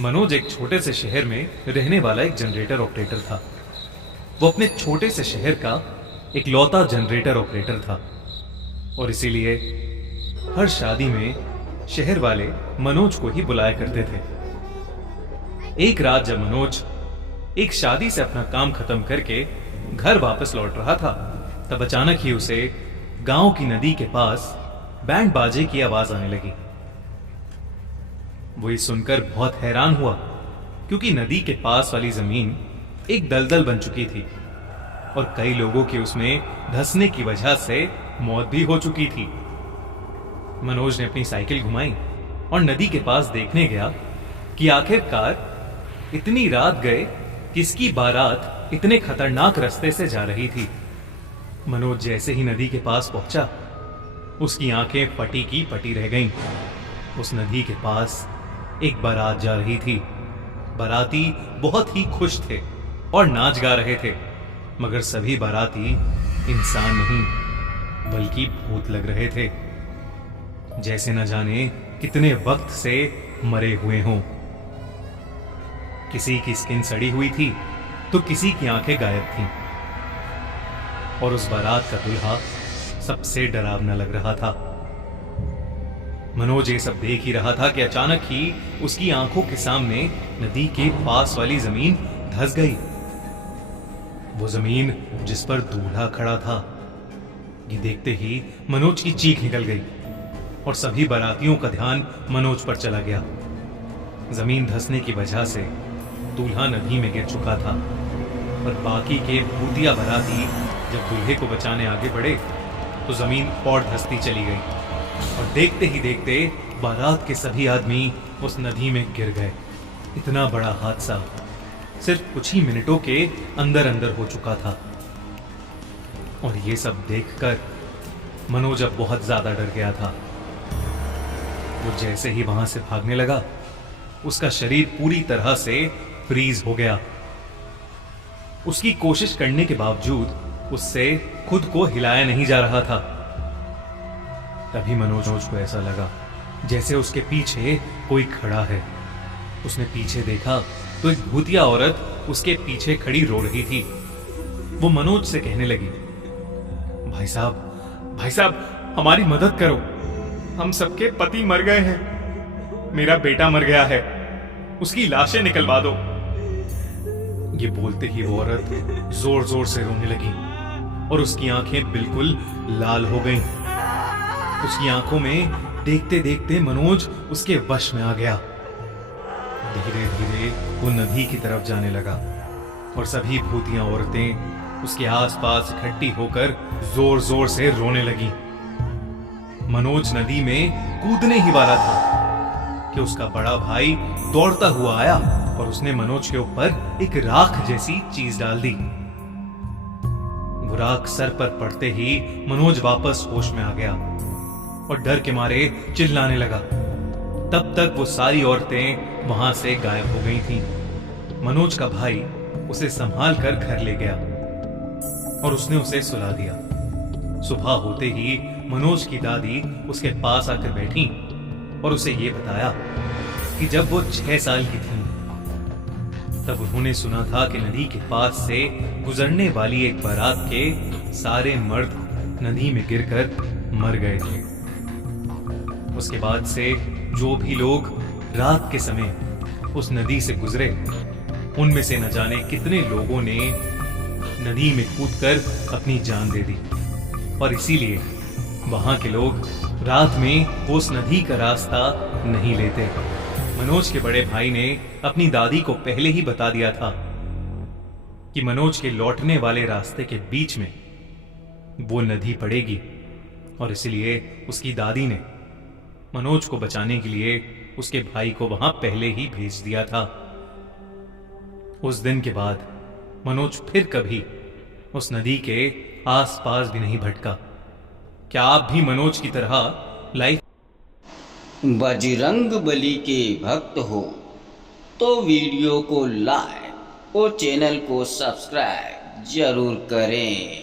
मनोज एक छोटे से शहर में रहने वाला एक जनरेटर ऑपरेटर था। वो अपने छोटे से शहर का एक लौता जनरेटर ऑपरेटर था और इसीलिए हर शादी में शहर वाले मनोज को ही बुलाया करते थे। एक रात जब मनोज एक शादी से अपना काम खत्म करके घर वापस लौट रहा था, तब अचानक ही उसे गांव की नदी के पास बैंड बाजे की आवाज आने लगी। वो ये सुनकर बहुत हैरान हुआ, क्योंकि नदी के पास वाली जमीन एक दलदल बन चुकी थी और कई लोगों की उसमें धंसने की वजह से मौत भी हो चुकी थी। मनोज ने अपनी साइकिल घुमाई और नदी के पास देखने गया कि आखिरकार इतनी रात गए किसकी बारात इतने खतरनाक रास्ते से जा रही थी। मनोज जैसे ही नदी के पास पहुंचा, उसकी आंखें फटी की फटी रह गईं। उस नदी के पास एक बारात जा रही थी। बाराती बहुत ही खुश थे और नाच गा रहे थे, मगर सभी बाराती इंसान नहीं बल्कि भूत लग रहे थे, जैसे न जाने कितने वक्त से मरे हुए हों। किसी की स्किन सड़ी हुई थी तो किसी की आंखें गायब थीं और उस बारात का दूल्हा सबसे डरावना लग रहा था। मनोज ये सब देख ही रहा था कि अचानक ही उसकी आंखों के सामने नदी के पास वाली जमीन धंस गई। वो जमीन जिस पर दूल्हा खड़ा था, ये देखते ही मनोज की चीख निकल गई और सभी बारातियों का ध्यान मनोज पर चला गया। जमीन धंसने की वजह से दूल्हा नदी में गिर चुका था और बाकी के भूतिया बाराती जब दूल्हे को बचाने आगे बढ़े तो जमीन और धंसती चली गई और देखते ही देखते बारात के सभी आदमी उस नदी में गिर गए। इतना बड़ा हादसा सिर्फ कुछ ही मिनटों के अंदर अंदर हो चुका था और ये सब देखकर मनोज अब बहुत ज्यादा डर गया था। वो जैसे ही वहां से भागने लगा, उसका शरीर पूरी तरह से फ्रीज हो गया। उसकी कोशिश करने के बावजूद उससे खुद को हिलाया नहीं जा रहा था। तभी मनोज को ऐसा लगा जैसे उसके पीछे कोई खड़ा है। उसने पीछे देखा तो एक भूतिया औरत उसके पीछे खड़ी रो रही थी। वो मनोज से कहने लगी, भाई साहब हमारी मदद करो, हम सबके पति मर गए हैं, मेरा बेटा मर गया है, उसकी लाशें निकलवा दो। ये बोलते ही वो औरत जोर जोर से रोने लगी और उसकी आंखें बिल्कुल लाल हो गईं। उसकी आंखों में देखते देखते मनोज उसके वश में आ गया। धीरे धीरे वो नदी की तरफ जाने लगा और सभी भूतियां औरतें उसके आसपास इकट्ठी होकर जोर जोर से रोने लगी। मनोज नदी में कूदने ही वाला था कि उसका बड़ा भाई दौड़ता हुआ आया और उसने मनोज के ऊपर एक राख जैसी चीज डाल दी। वो राख सर पर पड़ते ही मनोज वापस होश में आ गया और डर के मारे चिल्लाने लगा। तब तक वो सारी औरतें वहां से गायब हो गई थीं। मनोज का भाई उसे संभाल कर घर ले गया और उसने उसे सुला दिया। सुबह होते ही मनोज की दादी उसके पास आकर बैठी और उसे ये बताया कि जब वो 6 साल की थी तब उन्होंने सुना था कि नदी के पास से गुजरने वाली एक बारात के सारे मर्द नदी में गिरकर मर गए थे। उसके बाद से जो भी लोग रात के समय उस नदी से गुजरे, उनमें से न जाने कितने लोगों ने नदी में कूदकर अपनी जान दे दी और इसीलिए वहां के लोग रात में उस नदी का रास्ता नहीं लेते। मनोज के बड़े भाई ने अपनी दादी को पहले ही बता दिया था कि मनोज के लौटने वाले रास्ते के बीच में वो नदी पड़ेगी और इसलिए उसकी दादी ने मनोज को बचाने के लिए उसके भाई को वहां पहले ही भेज दिया था। उस दिन के बाद मनोज फिर कभी उस नदी के आसपास भी नहीं भटका। क्या आप भी मनोज की तरह लाइफ बजरंग बली के भक्त हो तो वीडियो को लाइक और चैनल को सब्सक्राइब जरूर करें।